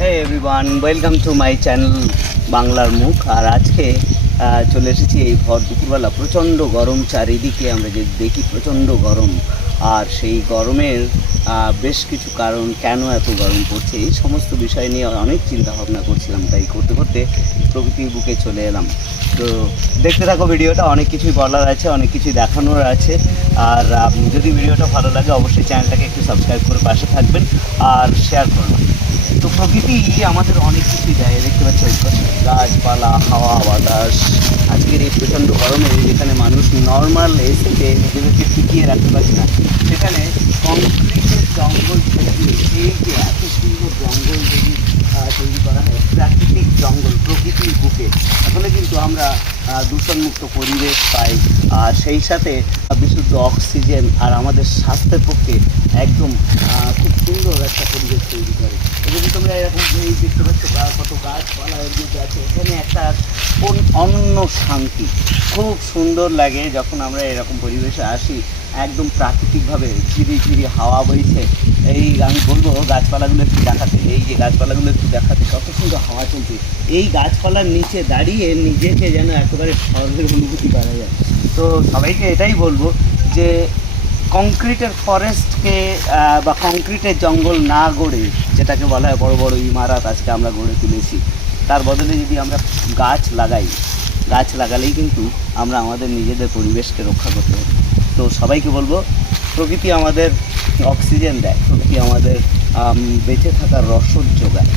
Hey everyone, welcome to my channel বাংলার মুখ। আর আজকে চলে এসেছি এই ভর দুপুরবেলা। প্রচণ্ড গরম চারিদিকে, আমরা যে দেখি প্রচণ্ড গরম। আর সেই গরমের বেশ কিছু কারণ, কেন এত গরম পড়ছে, এই সমস্ত বিষয় নিয়ে অনেক চিন্তা ভাবনা করছিলাম। তাই করতে করতে প্রকৃতির বুকে চলে এলাম। তো দেখতে থাকো ভিডিওটা, অনেক কিছুই বলার আছে, অনেক কিছুই দেখানোর আছে। আর যদি ভিডিওটা ভালো লাগে অবশ্যই চ্যানেলটাকে একটু সাবস্ক্রাইব করে পাশে থাকবেন আর শেয়ার করবেন। তো প্রকৃতি আমাদের অনেক কিছুই দেয়, দেখতে পাচ্ছেন গাছপালা, হাওয়া বাতাস। আজকের এই প্রচণ্ড গরমে যেখানে মানুষ নর্মাল এসিতে নিজেদেরকে টিকিয়ে রাখতে পারছে না, সেখানে কংক্রিটের জঙ্গল থেকে এই যে এত সুন্দর জঙ্গল যদি তৈরি করা হয়, প্রাকৃতিক জঙ্গল প্রকৃতির বুকে, তাহলে কিন্তু আমরা দূষণমুক্ত পরিবেশ পাই। আর সেই সাথে বিশুদ্ধ অক্সিজেন আর আমাদের স্বাস্থ্যের পক্ষে একদম খুব সুন্দর একটা পরিবেশ তৈরি করে। যদি তোমরা এরকম এই দেখতে পাচ্ছ কত গাছপালা এর মধ্যে আছে, এখানে একটা অন্য শান্তি, খুব সুন্দর লাগে যখন আমরা এরকম পরিবেশে আসি। একদম প্রাকৃতিকভাবে ঝিরি ঝিরি হাওয়া বইছে। এই আমি বলবো গাছপালাগুলো একটু দেখাতে, এই যে গাছপালাগুলো একটু দেখাতে, কত সুন্দর হাওয়া চলছে। এই গাছপালার নিচে দাঁড়িয়ে নিজেকে যেন একেবারে স্বর্গের অনুভূতি করা যায়। তো সবাইকে এটাই বলবো যে কংক্রিটের ফরেস্টকে বা কংক্রিটের জঙ্গল না গড়ে, যেটাকে বলা হয় বড় বড় ইমারত আজকে আমরা গড়ে তুলেছি, তার বদলে যদি আমরা গাছ লাগাই, গাছ লাগালেই কিন্তু আমরা আমাদের নিজেদের পরিবেশকে রক্ষা করতে পারি। তো সবাইকে বলবো, প্রকৃতি আমাদের অক্সিজেন দেয়, প্রকৃতি আমাদের বেঁচে থাকার রসদ যোগায়,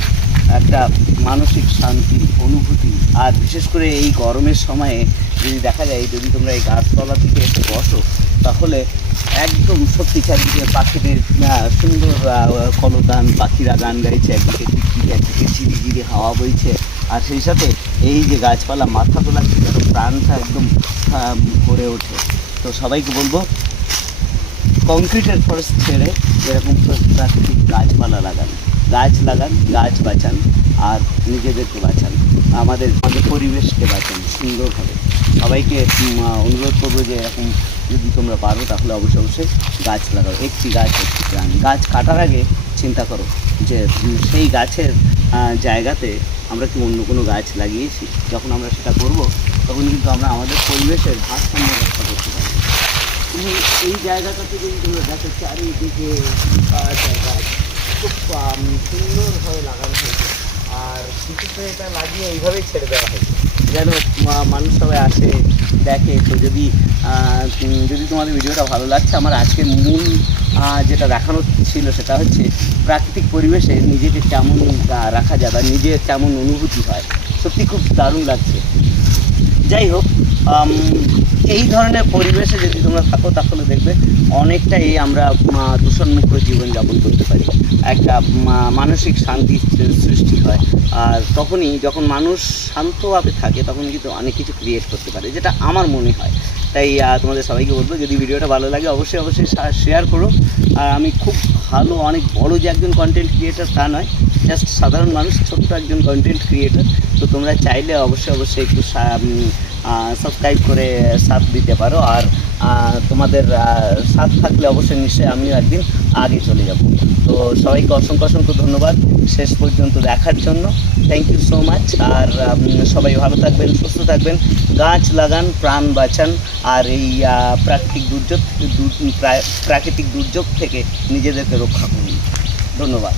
একটা মানসিক শান্তি অনুভূতি। আর বিশেষ করে এই গরমের সময়ে যদি দেখা যায়, যদি তোমরা এই গাছতলা থেকে এসে বসো, তাহলে একদম সত্যি চারিদিকে পাখিদের সুন্দর কলতান, পাখিরা গান গাইছে, একদিকে টিকটিকি, একদিকে ঝিরি ঝিরি হাওয়া বইছে। আর সেই সাথে এই যে গাছপালা মাথা তোলা, সেটা প্রাণটা একদম ভরে ওঠে। তো সবাইকে বলবো, কংক্রিটের ফরেস্ট ছেড়ে এরকম প্রাকৃতিক গাছপালা লাগান, গাছ লাগান, গাছ বাঁচান আর নিজেদেরকে বাঁচান, আমাদের পরিবেশকে বাঁচান সুন্দরভাবে। সবাইকে অনুরোধ করবো যে এরকম যদি তোমরা পারো তাহলে অবশ্যই অবশ্যই গাছ লাগাও। একটি গাছ একটি প্রাণ। গাছ কাটার আগে চিন্তা করো যে সেই গাছের জায়গাতে আমরা কি অন্য কোনো গাছ লাগিয়েছি। যখন আমরা সেটা করব, তখন কিন্তু আমরা আমাদের পরিবেশের ভারসাম্য রক্ষা করতে পারি। তুমি এই জায়গাটাতে যদি তোমরা দেখো, চারিদিকে গাছ আর গাছ খুব সুন্দরভাবে লাগানো হয়েছে। আর বিশেষ করে এটা লাগিয়ে এইভাবেই ছেড়ে দেওয়া হয়েছে যেন মানুষ সবাই আসে দেখে। তো যদি তোমাদের ভিডিওটা ভালো লাগছে, আমার আজকের মূল যেটা দেখানোর ছিল সেটা হচ্ছে প্রাকৃতিক পরিবেশে নিজেকে কেমন রাখা যায় বা নিজের কেমন অনুভূতি হয়। সত্যি খুব দারুণ লাগছে। যাই হোক, এই ধরনের পরিবেশে যদি তোমরা থাকো, তাহলে দেখবে অনেকটাই আমরা দূষণমুক্ত জীবনযাপন করতে পারি, একটা মানসিক শান্তি সৃষ্টি হয়। আর তখনই যখন মানুষ শান্তভাবে থাকে, তখন কিন্তু অনেক কিছু ক্রিয়েট করতে পারে, যেটা আমার মনে হয়। তাই তোমাদের সবাইকে বলবো, যদি ভিডিওটা ভালো লাগে অবশ্যই অবশ্যই শেয়ার করো। আর আমি খুব ভালো, অনেক বড় যে একজন কন্টেন্ট ক্রিয়েটার তা নয়, জাস্ট সাধারণ মানুষ, ছোট্ট একজন কন্টেন্ট ক্রিয়েটার। তো তোমরা চাইলে অবশ্যই অবশ্যই একটু সাবস্ক্রাইব করে সাথ দিতে পারো। আর তোমাদের সাথ থাকলে অবশ্যই নিশ্চয়ই আমিও একদিন আগে চলে যাব। তো সবাইকে অসংখ্য অসংখ্য ধন্যবাদ শেষ পর্যন্ত দেখার জন্য। Thank you so much. আর সবাই ভালো থাকবেন, সুস্থ থাকবেন, গাছ লাগান, প্রাণ বাঁচান। আর এই প্রাকৃতিক দুর্যোগ থেকে নিজেদেরকে রক্ষা করুন। ধন্যবাদ।